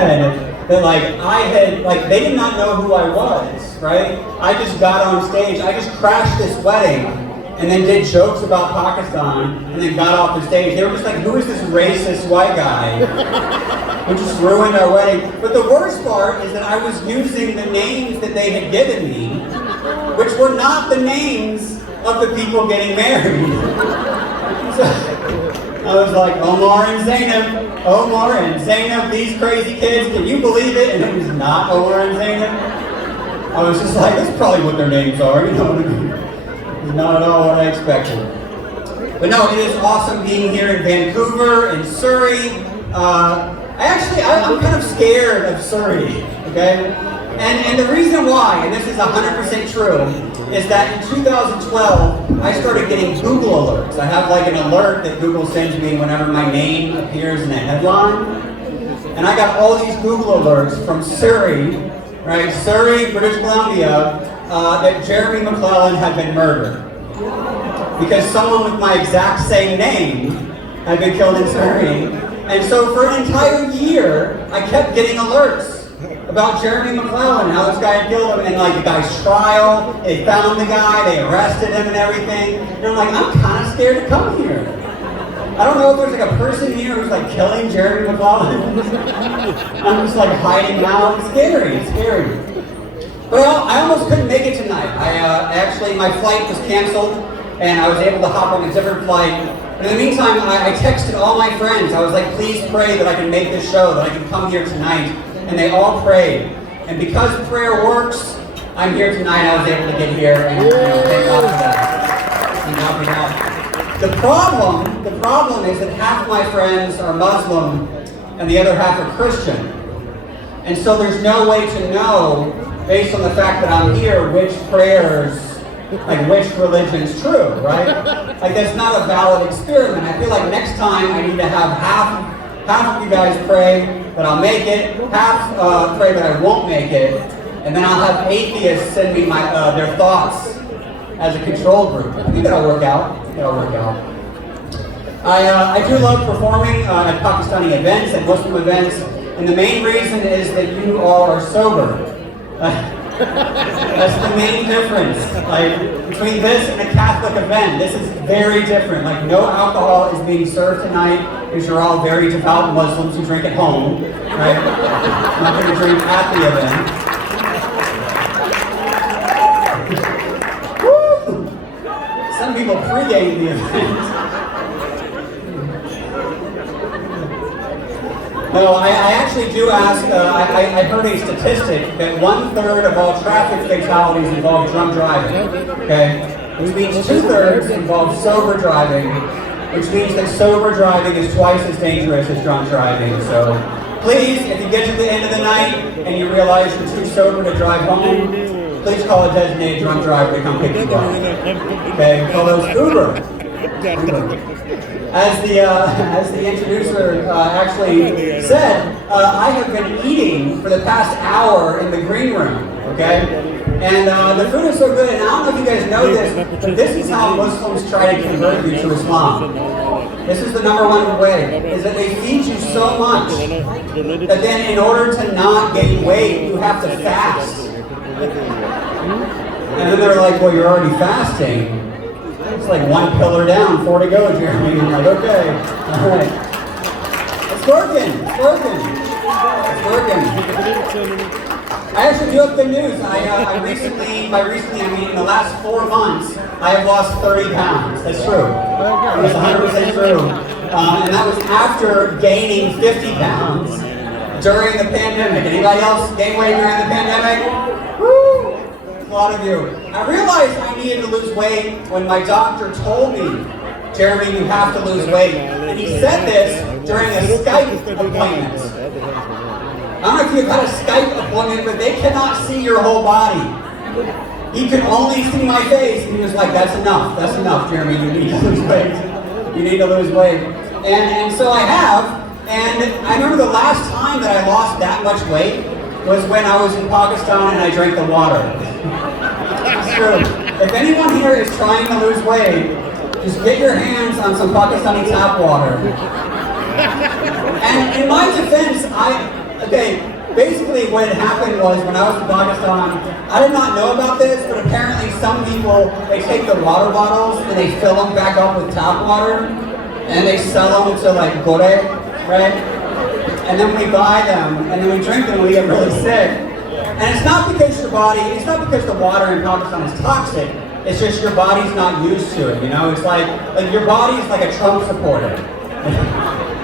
said that they did not know who I was, right? I just got on stage, I just crashed this wedding, and then did jokes about Pakistan, and then got off the stage. They were just like, who is this racist white guy who just ruined our wedding? But the worst part is that I was using the names that they had given me, which were not the names of the people getting married. So I was like, Omar and Zainab, these crazy kids, can you believe it? And it was not Omar and Zainab. I was just like, that's probably what their names are, you know what I mean? It's not at all what I expected. But no, it is awesome being here in Vancouver, in Surrey. I'm kind of scared of Surrey, okay? And the reason why, and this is 100% true, is that in 2012, I started getting Google alerts. I have like an alert that Google sends me whenever my name appears in a headline. And I got all these Google alerts from Surrey, right? Surrey, British Columbia, that Jeremy McClellan had been murdered. Because someone with my exact same name had been killed in Surrey. And so for an entire year, I kept getting alerts about Jeremy McClellan, how this guy had killed him, and like the guy's trial, they found the guy, they arrested him and everything. And I'm like, I'm kind of scared to come here. I don't know if there's like a person here who's like killing Jeremy McClellan. I'm just like hiding out. It's scary, But I almost couldn't make it tonight. My flight was canceled, and I was able to hop on a different flight. But in the meantime, I texted all my friends. I was like, please pray that I can make this show, that I can come here tonight. And they all prayed. And because prayer works, I'm here tonight. I was able to get here, and thank God for that. Thank God for that. The problem is that half my friends are Muslim, and the other half are Christian. And so there's no way to know, based on the fact that I'm here, which prayers, like which religion's true, right? Like that's not a valid experiment. I feel like next time I need to have half of you guys pray that I'll make it, half pray that I won't make it, and then I'll have atheists send me their thoughts as a control group. I think that'll work out. I do love performing at Pakistani events and Muslim events, and the main reason is that you all are sober. That's the main difference. Like between this and a Catholic event, this is very different. Like no alcohol is being served tonight because you're all very devout Muslims who drink at home, right? I'm not going to drink at the event. Woo! Some people pregame the event. No, I actually do ask, I heard a statistic that 1/3 of all traffic fatalities involve drunk driving, okay? Which means 2/3 involve sober driving, which means that sober driving is twice as dangerous as drunk driving. So please, if you get to the end of the night and you realize you're too sober to drive home, please call a designated drunk driver to come pick you up. Okay, call those Uber. As the introducer actually said, I have been eating for the past hour in the green room, okay? And the food is so good, and I don't know if you guys know this, but this is how Muslims try to convert you to Islam. This is the #1 way, is that they feed you so much that then in order to not gain weight, you have to fast. And then they're like, well, you're already fasting. It's like 1 pillar down, 4 to go, Jeremy. I'm like, okay, all right. It's working. I actually do have good news. I recently, I mean in the last 4 months, I have lost 30 pounds. That's true. That's 100% true. And that was after gaining 50 pounds during the pandemic. Anybody else gain weight during the pandemic? Woo! A lot of you. I realized I needed to lose weight when my doctor told me, Jeremy, you have to lose weight. And he said this during a Skype appointment. I don't know if you've had a Skype appointment, but they cannot see your whole body. He could only see my face, and he was like, that's enough, Jeremy, you need to lose weight. You need to lose weight. And so I have, and I remember the last time that I lost that much weight was when I was in Pakistan and I drank the water. It's true. If anyone here is trying to lose weight, just get your hands on some Pakistani tap water. And in my defense, basically what had happened was when I was in Pakistan, I did not know about this, but apparently some people, they take the water bottles and they fill them back up with tap water, and they sell them to like gore, right? And then we buy them, and then we drink them and we get really sick. And it's not because your body, it's not because the water in Pakistan is toxic, it's just your body's not used to it, you know? It's like your body's like a Trump supporter.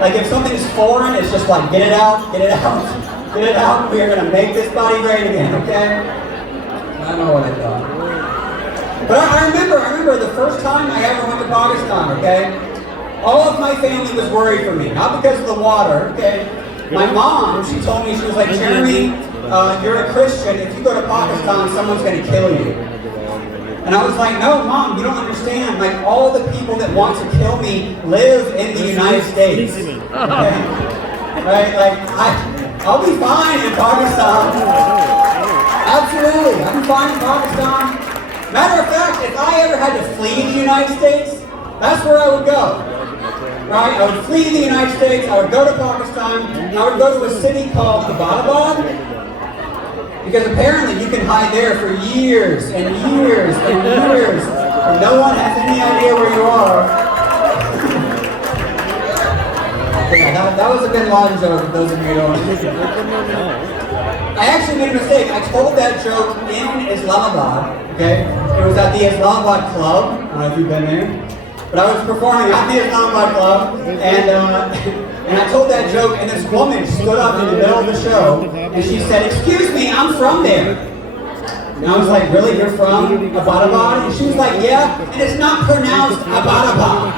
Like if something's foreign, it's just like, get it out, get it out, get it out. We are gonna make this body great again, okay? I don't know what I thought. But I remember the first time I ever went to Pakistan, okay? All of my family was worried for me, not because of the water, okay? My mom, she told me, she was like, Jeremy, you're a Christian, if you go to Pakistan, someone's gonna kill you. And I was like, no, Mom, you don't understand. Like, all the people that want to kill me live in the United States. Okay? Right? Like, I'll be fine in Pakistan. Absolutely, I'm fine in Pakistan. Matter of fact, if I ever had to flee the United States, that's where I would go. Right? I would flee the United States, I would go to Pakistan, I would go to a city called Abbottabad. Because apparently you can hide there for years and years and years, and no one has any idea where you are. Yeah, that was a Bin Laden joke, for those of you who don't know. I actually made a mistake. I told that joke in Islamabad, okay? It was at the Islamabad Club. I don't know if you've been there. But I was performing at the Islamabad Club, and I told that joke, and this woman stood up in the middle of the show, and she said, excuse me, I'm from there. And I was like, really, you're from Abbottabad? And she was like, yeah, and it's not pronounced Abbottabad.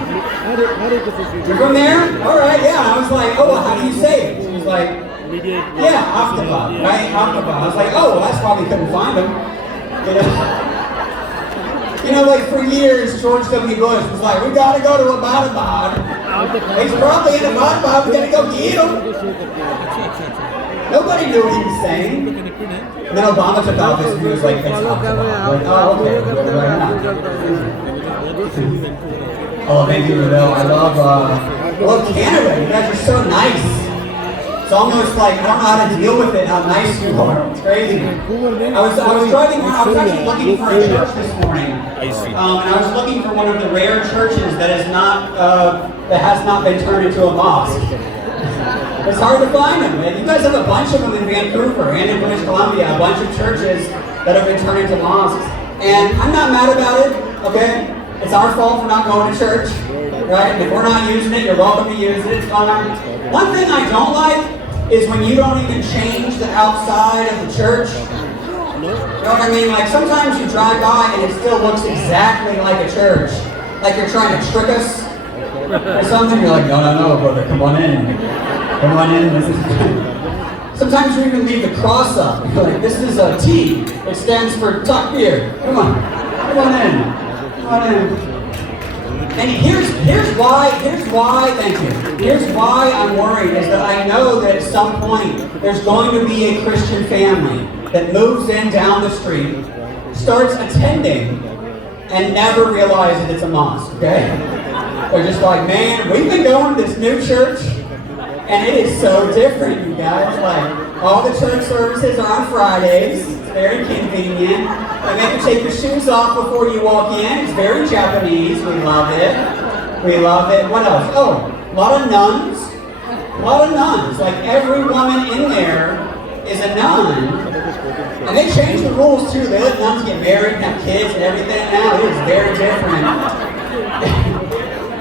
You're from there? All right, yeah. And I was like, oh, well, how do you say it? She was like, yeah, Abbottabad, right? Abbottabad. I was like, oh, well, that's why we couldn't find him. You know? You know, like for years, George W. Bush was like, we gotta go to Abbottabad. He's probably in Abbottabad, we gotta go get him. Nobody knew what he was saying. And then Obama took office and he was like, it's Abbottabad. Like, oh, okay. Oh, thank you, Lavelle. I love Canada. You guys are so nice. It's almost like, I don't know how to deal with it, how nice you are. It's crazy. I was driving around, I was actually looking for a church this morning. And I was looking for one of the rare churches that has not been turned into a mosque. It's hard to find them. And you guys have a bunch of them in Vancouver and in British Columbia, a bunch of churches that have been turned into mosques. And I'm not mad about it, okay? It's our fault for not going to church, right? If we're not using it, you're welcome to use it, it's fine. One thing I don't like is when you don't even change the outside of the church. You know what I mean? Like sometimes you drive by and it still looks exactly like a church. Like you're trying to trick us or something. You're like, no, brother, come on in. Come on in. This is sometimes you even leave the cross up. You're like, this is a T. It stands for takbir. Come on in. Come on in. And here's why, thank you. Here's why I'm worried is that I know that at some point there's going to be a Christian family that moves in down the street, starts attending, and never realizes it's a mosque, okay? They're just like, man, we've been going to this new church, and it is so different, you guys. Like, all the church services are on Fridays. It's very convenient. They make you take your shoes off before you walk in. It's very Japanese. We love it. We love it. What else? Oh, a lot of nuns. A lot of nuns. Like, every woman in there is a nun. And they changed the rules, too. They let nuns get married and have kids and everything now. It is very different.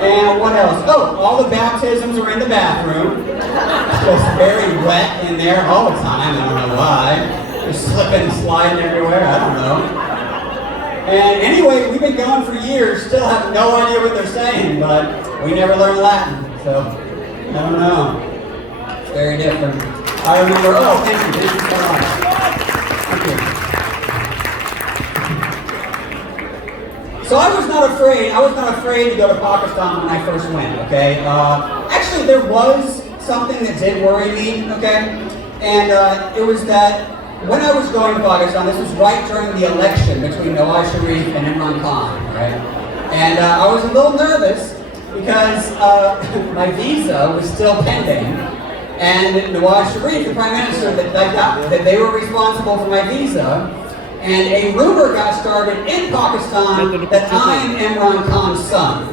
And what else? Oh, all the baptisms are in the bathroom. It's just very wet in there all the time. I don't know why. Just slipping and sliding everywhere. I don't know. And anyway, we've been going for years, still have no idea what they're saying, but we never learned Latin. So, I don't know. It's very different. I remember, oh, thank you so much. Thank you. So I was not afraid to go to Pakistan when I first went, okay? Actually, there was something that did worry me, okay? And it was that when I was going to Pakistan, this was right during the election between Nawaz Sharif and Imran Khan, right? And I was a little nervous because my visa was still pending. And Nawaz Sharif, the Prime Minister, that they were responsible for my visa. And a rumor got started in Pakistan that I'm Imran Khan's son.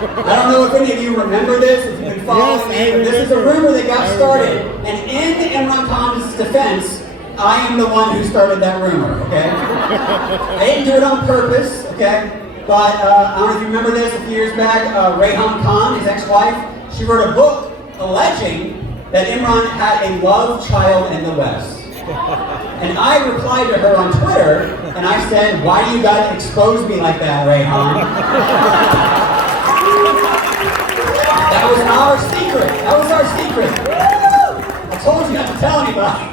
I don't know if any of you remember this, if you've been following me, but this is a rumor that got started. And in Imran Khan's defense, I am the one who started that rumor, okay? I didn't do it on purpose, okay? But I don't know if you remember this, a few years back, Rayhan Khan, his ex-wife, she wrote a book alleging that Imran had a love child in the West. And I replied to her on Twitter, and I said, why do you gotta expose me like that, Rayhan? That was our secret. That was our secret. I told you not to tell anybody.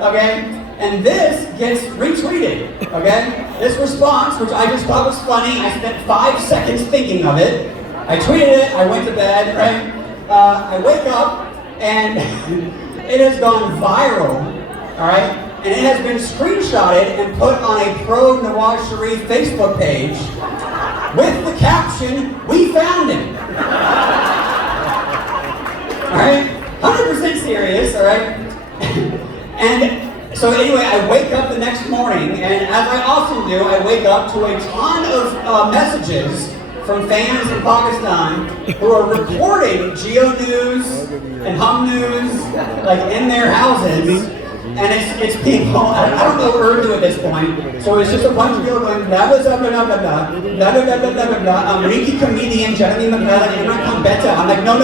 Okay? And this gets retweeted. Okay? This response, which I just thought was funny, I spent 5 seconds thinking of it. I tweeted it, I went to bed, right? I wake up, and it has gone viral, alright? And it has been screenshotted and put on a pro-Nawaz Sharif Facebook page with the caption, "We found him." Alright? 100% serious, alright? And so anyway, I wake up the next morning, and as I often do, I wake up to a ton of messages from fans in Pakistan who are reporting Geo News and Hum News like in their houses, and it's people, I don't know Urdu at this point, so it's just a bunch of people going blah blah blah blah blah blah blah blah blah blah blah blah. American comedian Jeremy McLaren and Imran Khan better. I'm like no.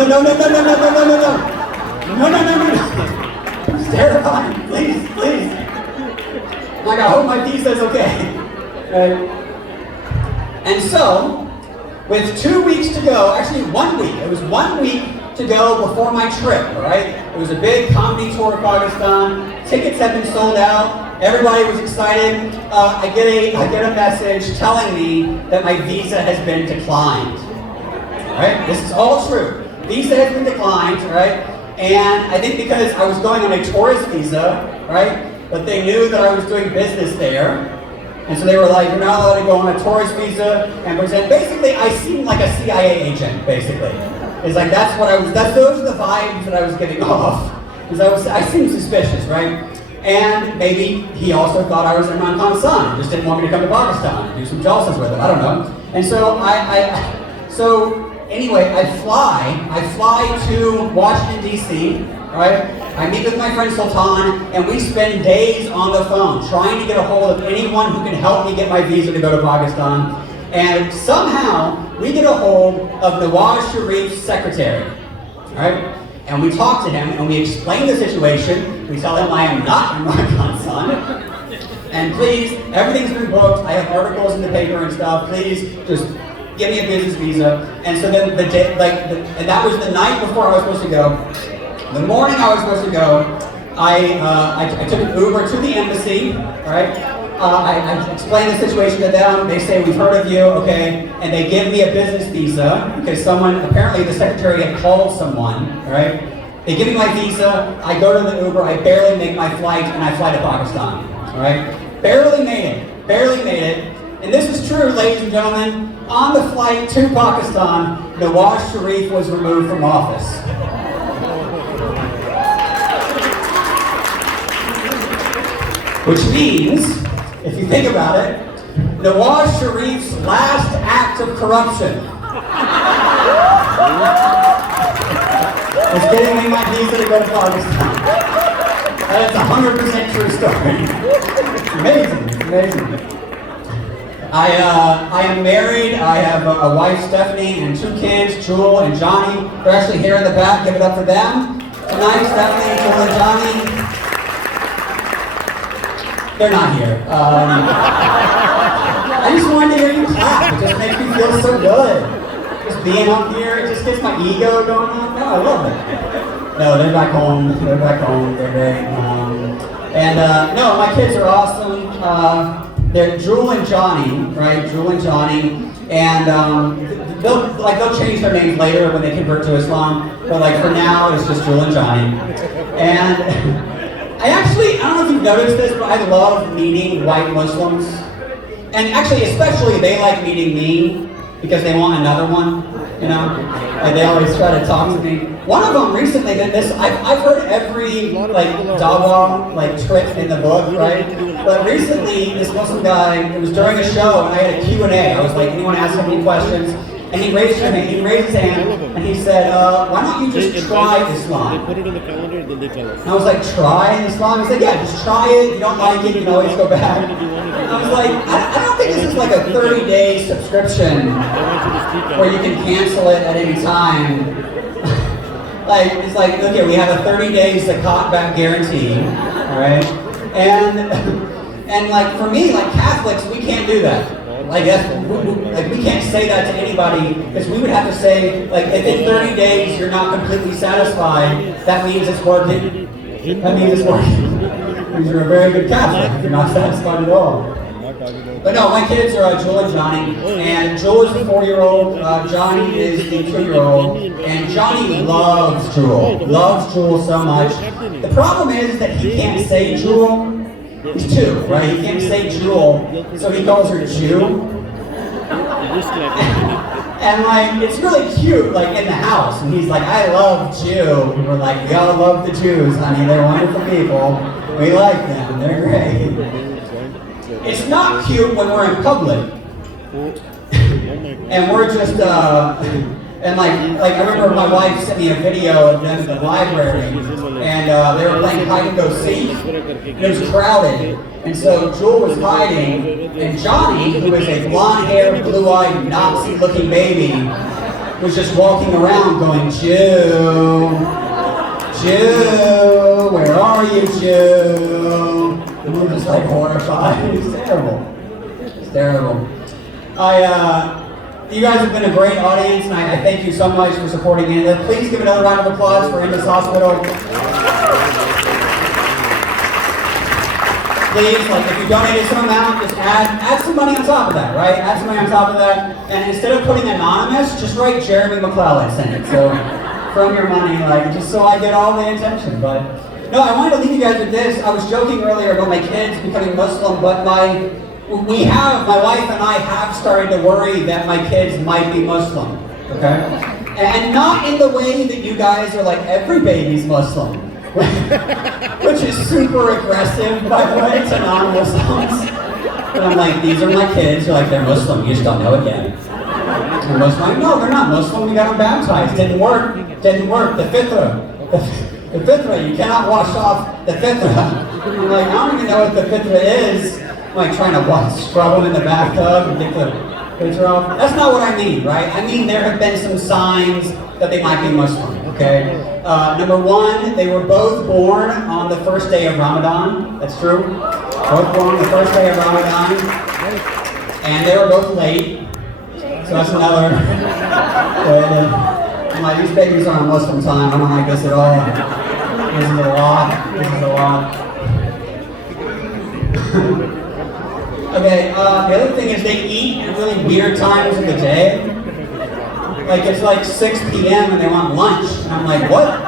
It's terrifying. Please. Like I hope my visa is okay. And so, with 2 weeks to go, actually 1 week, it was 1 week to go before my trip, all right? It was a big comedy tour of Pakistan. Tickets had been sold out. Everybody was excited. I get a message telling me that my visa has been declined. All right? This is all true. Visa has been declined, all right? And I think because I was going on a tourist visa, right? But they knew that I was doing business there. And so they were like, you're not allowed to go on a tourist visa and present. Basically, I seemed like a CIA agent, basically. It's like, those are the vibes that I was getting off. Because I seemed suspicious, right? And maybe he also thought I was Imran Khan's son. Just didn't want me to come to Pakistan and do some jalsas with him. I don't know. And so anyway, I fly to Washington, D.C., right? I meet with my friend Sultan, and we spend days on the phone trying to get a hold of anyone who can help me get my visa to go to Pakistan. And somehow, we get a hold of Nawaz Sharif's secretary, right? And we talk to him, and we explain the situation. We tell him I am not Imran Khan's son. And please, everything's been booked. I have articles in the paper and stuff. Please, just give me a business visa. And so then and that was the night before I was supposed to go. The morning I was supposed to go, I took an Uber to the embassy, right? I explained the situation to them. They say, we've heard of you, okay? And they give me a business visa because apparently the secretary had called someone, right? They give me my visa, I go to the Uber, I barely make my flight, and I fly to Pakistan, all right? Barely made it. And this is true, ladies and gentlemen. On the flight to Pakistan, Nawaz Sharif was removed from office. Which means, if you think about it, Nawaz Sharif's last act of corruption was getting me my visa to go to Pakistan. That's a 100% true story. It's amazing. I am married. I have a wife, Stephanie, and 2 kids, Jewel and Johnny. They're actually here in the back. Give it up for them. Tonight, Stephanie, Jewel, and Johnny. They're not here. I just wanted to hear you clap. It just makes me feel so good. Just being up here, it just gets my ego going on. No, I love it. No, they're back home. They're great. No, my kids are awesome. They're Jewel and Johnny, right? Jewel and Johnny. And they'll change their names later when they convert to Islam. But like for now, it's just Jewel and Johnny. And I don't know if you've noticed this, but I love meeting white Muslims. And actually, especially, they like meeting me. because they want another one, you know? Like they always try to talk to me. One of them recently did this, I've heard every like Dawa like trick in the book, right? But recently, this Muslim guy, it was during a show, and I had a Q&A. I was like, anyone ask him any questions? And he raised his hand, and he said, why don't you just try Islam? They put it on the calendar, and then they tell us. And I was like, try Islam? He said, yeah, just try it. If you don't like it, you can always go back. And I was like, I don't think this is like a 30-day subscription where you can cancel it at any time. Like, it's like, okay, we have a 30-day zakat back guarantee, all right? And like, for me, like Catholics, we can't do that. Like, we can't say that to anybody, because we would have to say, like, if in 30 days you're not completely satisfied, that means it's working. That means it's working. Because you're a very good Catholic if you're not satisfied at all. But no, my kids are Jewel and Johnny, and Jewel is the 4-year-old, Johnny is the 2-year-old, and Johnny loves Jewel so much. The problem is that he can't say Jewel. He's 2, right? He can't say Jewel, so he calls her Jew. And like, it's really cute, like in the house, and he's like, I love Jew. And we're like, we all love the Jews, honey, they're wonderful people. We like them, they're great. It's not cute when we're in public. And we're just, and like I remember my wife sent me a video of them in the library, and they were playing hide and go seek. It was crowded, and so Jewel was hiding, and Johnny, who is a blonde-haired, blue-eyed, Nazi-looking baby, was just walking around going, Jew, Jew, where are you, Jew? And we're just like horrified. It's terrible. It's terrible. You guys have been a great audience, and I thank you so much for supporting Indus. Please give another round of applause for Indus Hospital. Please, like, if you donated some amount, just add some money on top of that, right? Add some money on top of that, and instead of putting anonymous, just write Jeremy McClellan sent it. So, from your money, like, just so I get all the attention. But no, I wanted to leave you guys with this. I was joking earlier about my kids becoming Muslim, but my wife and I have started to worry that my kids might be Muslim, okay? And not in the way that you guys are like, every baby's Muslim, which is super aggressive, by the way, to non-Muslims. But I'm like, these are my kids. You're like, they're Muslim, you just don't know it yet. They're Muslim? No, they're not Muslim, we got them baptized. Didn't work. The fitra, you cannot wash off the fitra. I'm like, I don't even know what the fitra is. I'm like trying to scrub them in the bathtub and get the fitra off. That's not what I mean, right? I mean there have been some signs that they might be Muslim, okay? Number 1, they were both born on the first day of Ramadan. That's true. Both born on the first day of Ramadan. And they were both late. So that's another. I'm like, these babies are on Muslim time. I don't like this at all. This is a lot. Okay, the other thing is they eat at really weird times of the day. Like, it's like 6 p.m. and they want lunch. And I'm like, what?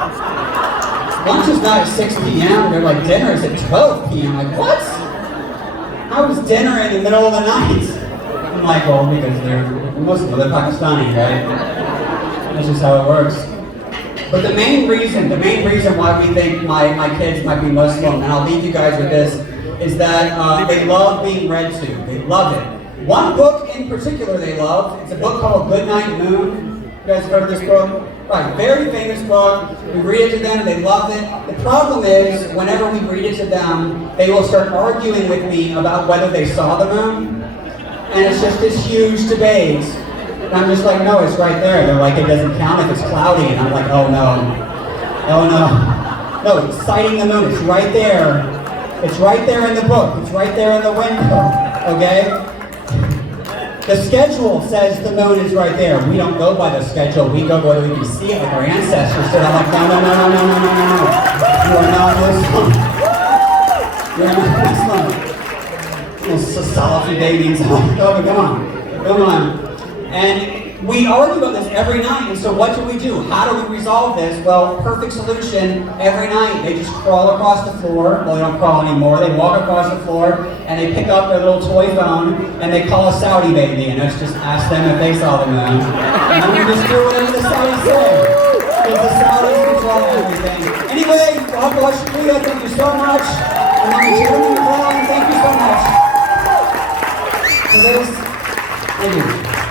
Lunch is not at 6 p.m. They're like, dinner is at 12 p.m. I'm like, what? How is dinner in the middle of the night? I'm like, well, because they're Muslim, they're Pakistani, right? That's just how it works. But the main reason why we think my kids might be Muslim, and I'll leave you guys with this, is that they love being read to. They love it. One book in particular they love, it's a book called Goodnight Moon. You guys have heard of this book? Right, very famous book. We read it to them, they love it. The problem is, whenever we read it to them, they will start arguing with me about whether they saw the moon. And it's just this huge debate. And I'm just like, no, it's right there. They're like, it doesn't count if it's cloudy. And I'm like, oh no. No, it's sighting the moon, it's right there. It's right there in the book. It's right there in the window, okay? The schedule says the moon is right there. We don't go by the schedule. We go by whether we can see it like our ancestors did. I'm like, no. You are not Muslim. You're not Muslim. Little Salafi babies. Oh, come on. And we argue about this every night, and so what do? How do we resolve this? Well, perfect solution every night. They just crawl across the floor. Well, they don't crawl anymore. They walk across the floor, and they pick up their little toy phone, and they call a Saudi baby, and let's just ask them if they saw the moon. And we just do whatever the Saudis say, because the Saudis control everything. Anyway, God bless you. Thank you so much. And I'm Jeremy McClellan. Thank you so much. For this, thank you.